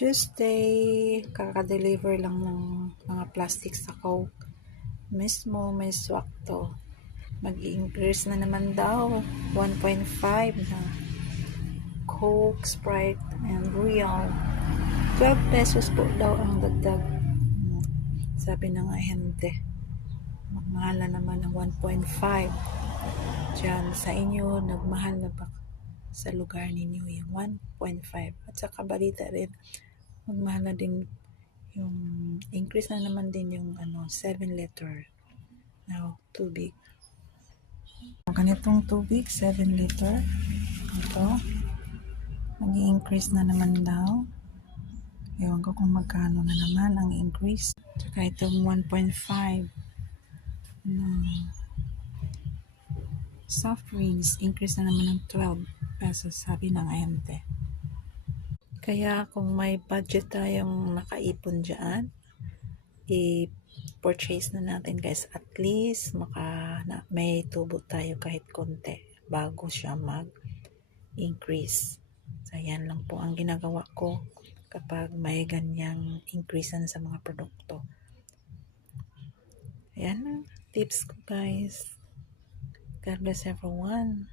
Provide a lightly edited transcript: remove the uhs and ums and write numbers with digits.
Tuesday, kaka-deliver lang ng mga plastic sa Coke. Mismo, may swak to. Mag-increase na naman daw. 1.5 na. Coke, Sprite, and Royal. 12 pesos po daw ang dagdag. Sabi ng ahente. Magmahal na naman ng 1.5. Diyan sa inyo, nagmahal na ba sa lugar ninyo yung 1.5? At saka balita rin, magmahal na din yung increase na naman din yung 7 liter now tubig. Ganitong tubig 7 liter ito mag-i-increase na naman daw. Ewan ko kung magkano na naman ang increase. Tsaka itong 1.5 soft drinks increase na naman ng 12 pesos sabi ng ahente. Kaya kung may budget tayong nakaipon dyan, i-purchase na natin guys, at least may tubo tayo kahit konti bago siya mag-increase. So yan lang po ang ginagawa ko kapag may ganyang increase sa mga produkto. Ayan, tips ko guys. God bless everyone.